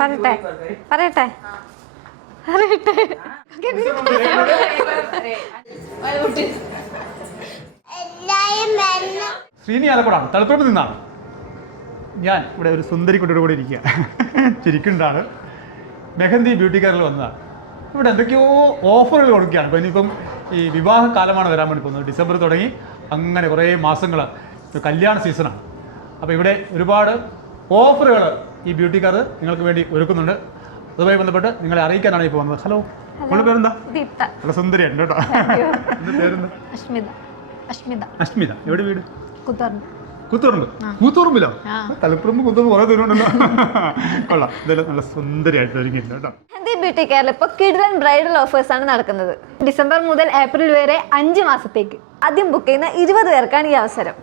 പറയട്ടെ പറയട്ടെ പറയട്ടെ ശ്രീനി ആലക്കോടാണ്, തളിപ്പറമ്പിൽ നിന്നാണ്. ഞാൻ ഇവിടെ ഒരു സുന്ദരി കുട്ടിയുടെ കൂടെ ഇരിക്കുക, ചിരിക്കുന്നുണ്ടാണ്. മെഹന്തി ബ്യൂട്ടി കെയറിൽ വന്നതാണ്. ഇവിടെ എന്തൊക്കെയോ ഓഫറുകൾ കൊടുക്കുകയാണ്. അപ്പോൾ ഇനിയിപ്പം ഈ വിവാഹ കാലമാണ് വരാൻ വേണ്ടി പോകുന്നത്. ഡിസംബർ തുടങ്ങി അങ്ങനെ കുറേ മാസങ്ങൾ കല്യാണ സീസണാണ്. അപ്പോൾ ഇവിടെ ഒരുപാട് ഓഫറുകൾ ഈ ബ്യൂട്ടി കെയർ നിങ്ങൾക്ക് വേണ്ടി ഒരുക്കുന്നുണ്ട്. അതുമായി ബന്ധപ്പെട്ട് നിങ്ങളെ അറിയിക്കാനാണ് ഇപ്പോൾ വന്നത്. ഹലോ, നിങ്ങളുടെ പേരെന്താ? നല്ല സുന്ദരിയാണ് കേട്ടോ. എൻ്റെ പേരെന്താ? അഷ്മിത. എവിടെ വീട്? കൂത്തുപറമ്പ്. കൂത്തുപറമ്പിലോ? തലപ്പുറമ്പ് കൂത്തുപറമ്പ് കുറേ ദൂരമുണ്ടല്ലോ. കൊള്ളാം, ഇതെല്ലാം നല്ല സുന്ദരിയായിട്ട് ഒരുങ്ങിയിട്ടുണ്ട് കേട്ടോ. ബ്യൂട്ടി കെയറിൽ ഇപ്പോൾ കിഡ്ലൻ ബ്രൈഡൽ ഓഫേഴ്സ് ആണ് നടക്കുന്നത്. ഡിസംബർ മുതൽ ഏപ്രിൽ വരെ 5 മാസത്തേക്ക് ആദ്യം ബുക്ക് ചെയ്യുന്ന 20 പേർക്കാണ് ഈ അവസരം.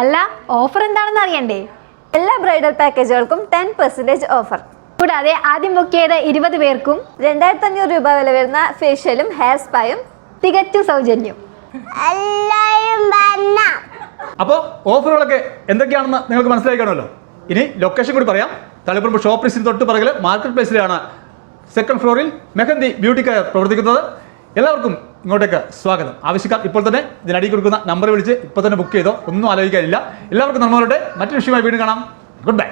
അല്ല, ഓഫർ എന്താണെന്ന് അറിയണ്ടേ? എല്ലാ ബ്രൈഡൽ പാക്കേജുകൾക്കും 10% ഓഫർ. കൂടാതെ ആദ്യം ബുക്ക് ചെയ്ത 20 പേർക്കും 2500 രൂപ വില വരുന്ന ഫേഷ്യലും ഹെയർ സ്പായും തികച്ചും സൗജന്യം. അപ്പോൾ ഓഫറുകളൊക്കെ എന്തൊക്കെയാണെന്ന് നിങ്ങൾക്ക് മനസ്സിലായി കാണുമല്ലോ. ഇനി ലൊക്കേഷൻ കൂടി പറയാം. തളിപ്പറമ്പ് ഷോപ്പ് പ്ലേസിന് തൊട്ട് പിറകിൽ മാർക്കറ്റ് പ്ലേസിലാണ് 2nd ഫ്ലോറിൽ മെഹന്തി ബ്യൂട്ടി കെയർ പ്രവർത്തിക്കുന്നത്. എല്ലാവർക്കും ഇങ്ങോട്ടേക്ക് സ്വാഗതം. ആവശ്യക്കാർ ഇപ്പോൾ തന്നെ ഇതിനടിയിൽ കൊടുക്കുന്ന നമ്പർ വിളിച്ച് ഇപ്പോൾ തന്നെ ബുക്ക് ചെയ്തോ, ഒന്നും ആലോചിക്കാനില്ല. എല്ലാവർക്കും നന്മ വരട്ടെ. മറ്റൊരു വിഷയമായി വീണ്ടും കാണാം. Good bye.